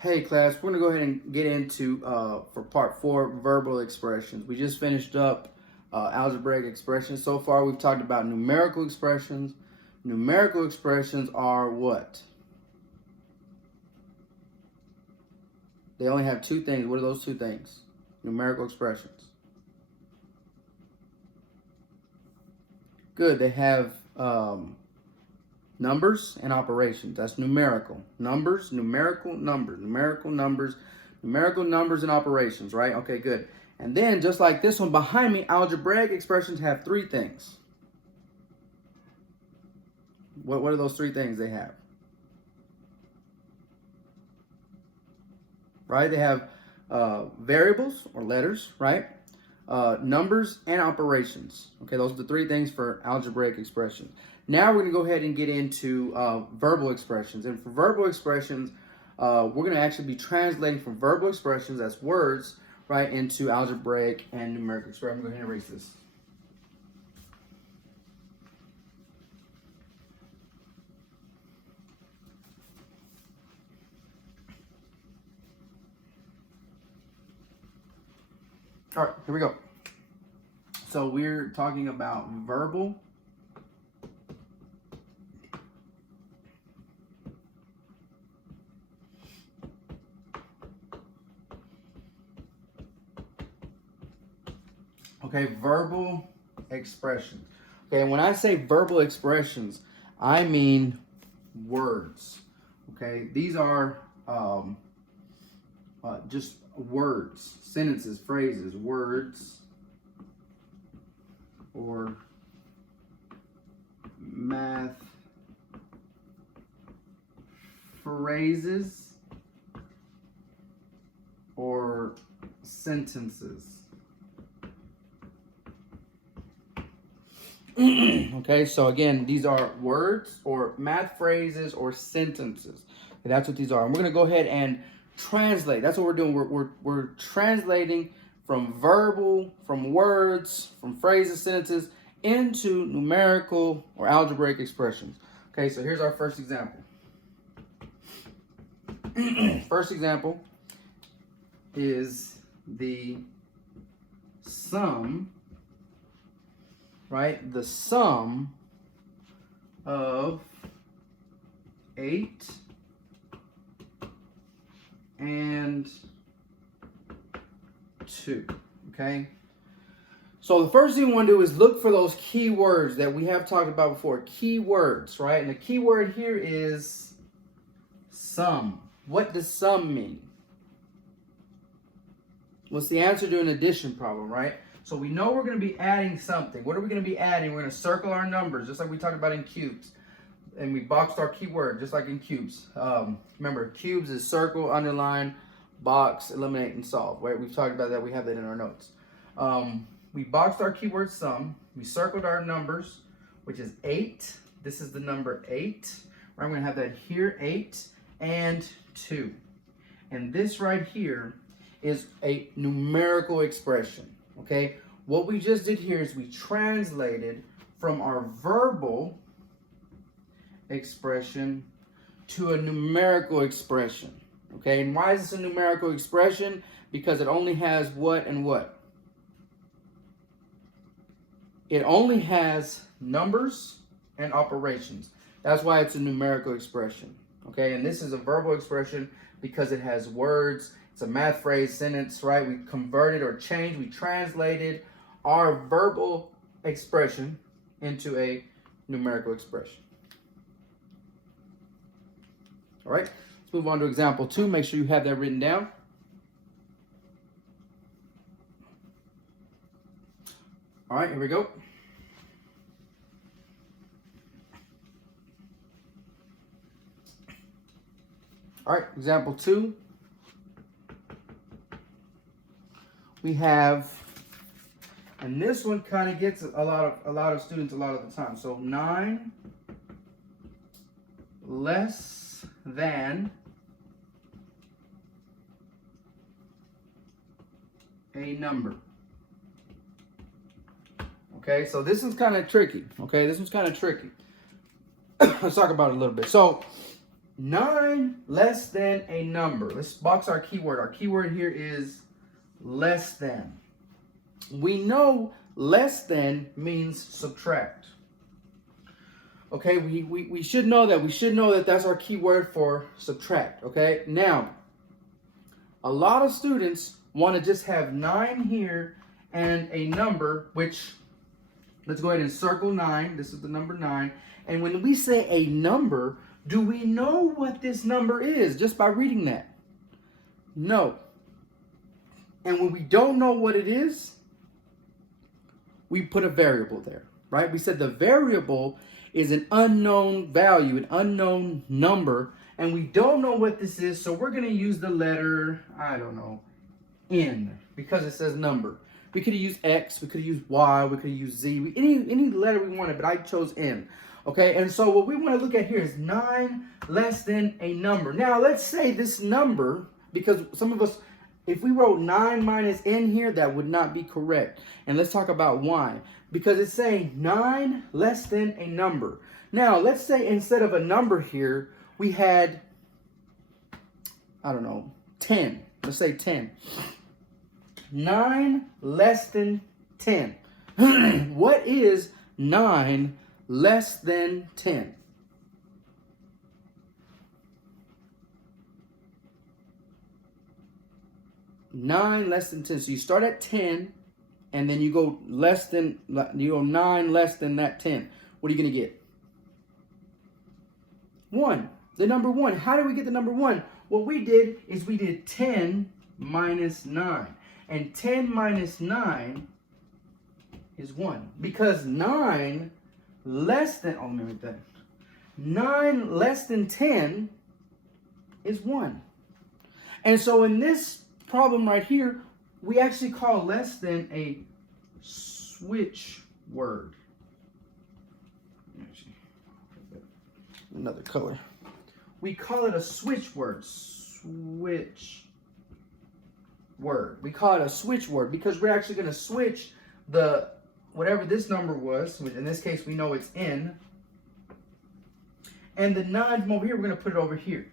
Hey class, we're gonna go ahead and get into for part 4 verbal expressions. We just finished up algebraic expressions. So far we've talked about numerical expressions. Numerical expressions are what? They only have two things. What are those two things? Numerical expressions. Good, they have numbers and operations. That's numerical. Numbers, numerical numbers, numerical numbers, numerical numbers and operations, right? Okay, good. And then just like this one behind me, algebraic expressions have three things. What are those three things they have? Right? They have variables or letters, right? Numbers and operations. Okay, those are the three things for algebraic expressions. Now we're going to go ahead and get into verbal expressions. And for verbal expressions, we're going to actually be translating from verbal expressions, that's words, right, into algebraic and numerical expressions. I'm going to go ahead and erase this. All right, here we go. So we're talking about verbal verbal expressions. Okay, and when I say verbal expressions, I mean words. Okay, these are just words, sentences, phrases, words, or math phrases, or sentences. Okay, so again, these are words or math phrases or sentences. Okay, that's what these are. And we're going to go ahead and translate. That's what we're doing. We're translating from verbal, from words, from phrases, sentences, into numerical or algebraic expressions. Okay, so here's our first example. First example is the sum, right? The sum of 8 and 2, okay? So the first thing we want to do is look for those key words that we have talked about before. Key words, right? And the key word here is sum. What does sum mean? What's the answer to an addition problem, right? So we know we're going to be adding something. What are we going to be adding? We're going to circle our numbers, just like we talked about in cubes. And we boxed our keyword, just like in cubes. Remember, cubes is circle, underline, box, eliminate, and solve. Right? We've talked about that. We have that in our notes. We boxed our keyword sum. We circled our numbers, which is 8. This is the number 8. Right? I'm going to have that here, 8 and 2. And this right here is a numerical expression. Okay, what we just did here is we translated from our verbal expression to a numerical expression. Okay, and why is this a numerical expression? Because it only has what and what? It only has numbers and operations. That's why it's a numerical expression. Okay, and this is a verbal expression because it has words. It's a math phrase, sentence, right? We converted or changed, we translated our verbal expression into a numerical expression. All right, let's move on to example 2. Make sure you have that written down. All right, here we go. All right, example 2. We have, and this one kind of gets a lot of students a lot of the time. So 9 less than a number. Okay, so this is kind of tricky. Okay, this one's kind of tricky. Let's talk about it a little bit. So 9 less than a number. Let's box our keyword. Our keyword here is less than. We know less than means subtract. Okay, we should know that. We should know that that's our keyword for subtract. Okay, now, a lot of students want to just have 9 here and a number, which, let's go ahead and circle 9. This is the number 9. And when we say a number, do we know what this number is just by reading that? No. And when we don't know what it is, we put a variable there, right? We said the variable is an unknown value, an unknown number, and we don't know what this is, so we're going to use the letter, I don't know, N, because it says number. We could have used X, we could have used Y, we could have used Z, any letter we wanted, but I chose N. Okay, and so what we want to look at here is 9 less than a number. Now, let's say this number, because some of us, if we wrote 9 minus N here, that would not be correct. And let's talk about why. Because it's saying 9 less than a number. Now, let's say instead of a number here, we had, I don't know, 10. Let's say 10. 9 less than 10. What is 9 less than 10? Nine less than 10. So you start at 10, and then you go 9 less than that 10. What are you going to get? 1. The number 1. How did we get the number 1? What we did is we did 10 minus 9. And 10 minus 9 is 1. Because 9 less than, let me write that. 9 less than 10 is 1. And so in this problem right here, we actually call less than a switch word. Another color. We call it a switch word. Switch word. We call it a switch word because we're actually going to switch the whatever this number was, which in this case we know it's N, and the 9 from over here, we're going to put it over here.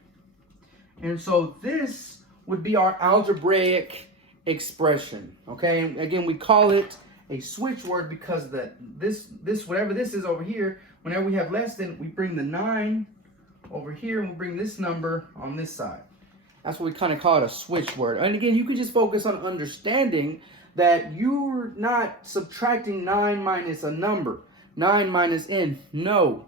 And so this would be our algebraic expression. Okay, and again, we call it a switch word because this whatever this is over here, whenever we have less than, we bring the 9 over here and we bring this number on this side. That's what we kind of call it a switch word. And again, you could just focus on understanding that you're not subtracting 9 minus a number, 9 minus N. No,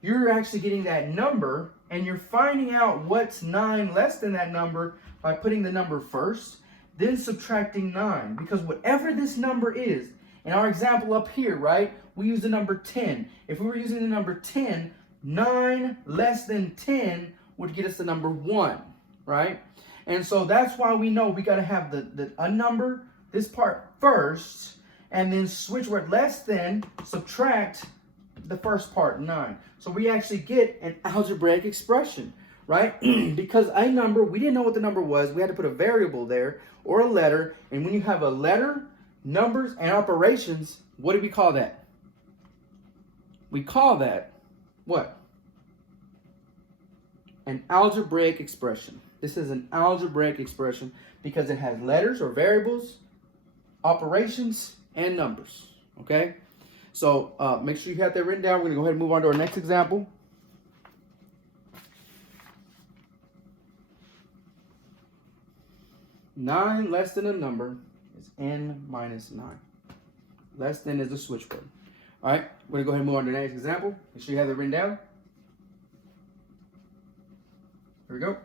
you're actually getting that number and you're finding out what's 9 less than that number by putting the number first, then subtracting 9. Because whatever this number is, in our example up here, right, we use the number 10. If we were using the number 10, 9 less than 10 would get us the number 1, right? And so that's why we know we got to have a number, this part first, and then switch word less than, subtract the first part, 9. So we actually get an algebraic expression, right? Because a number, we didn't know what the number was. We had to put a variable there or a letter. And when you have a letter, numbers, and operations, what do we call that? We call that what? An algebraic expression. This is an algebraic expression because it has letters or variables, operations, and numbers. Okay? So make sure you have that written down. We're going to go ahead and move on to our next example. Nine less than a number is N minus 9. Less than is a switch word. All right, we're going to go ahead and move on to the next example. Make sure you have that written down. Here we go.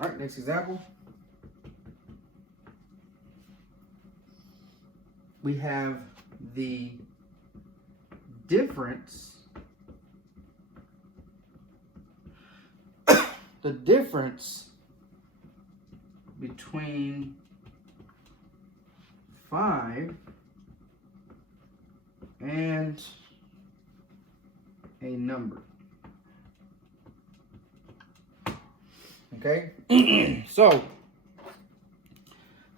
All right, next example. We have the difference between 5 and a number. Okay? So,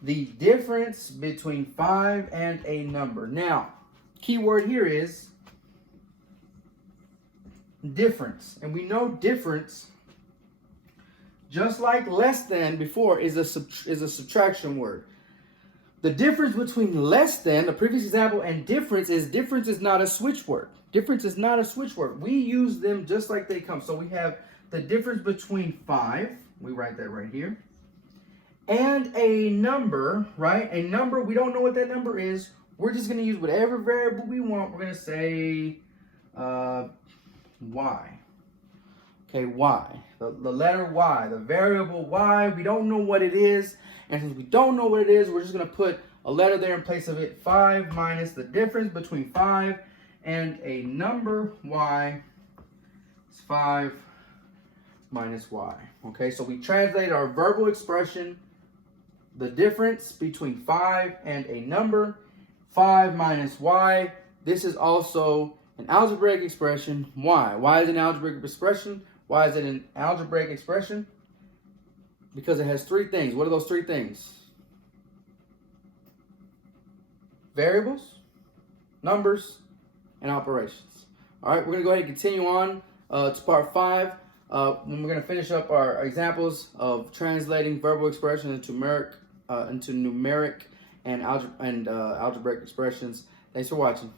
the difference between 5 and a number. Now, key word here is difference. And we know difference, just like less than before, is a subtraction word. The difference between less than, the previous example, and difference is not a switch word. Difference is not a switch word. We use them just like they come. So we have the difference between 5, we write that right here, and a number, right? A number, we don't know what that number is. We're just going to use whatever variable we want. We're going to say y. Okay, y. The letter y, the variable y, we don't know what it is. And since we don't know what it is, we're just going to put a letter there in place of it. 5 minus the difference between 5 and a number y is 5 minus y. Okay, so we translate our verbal expression, the difference between 5 and a number, 5 minus y. This is also an algebraic expression. Why? Why is it an algebraic expression? Why is it an algebraic expression? Because it has 3 things. What are those 3 things? Variables, numbers, and operations. All right, we're going to go ahead and continue on to part 5. When we're going to finish up our examples of translating verbal expression into numeric and algebraic expressions. Thanks for watching.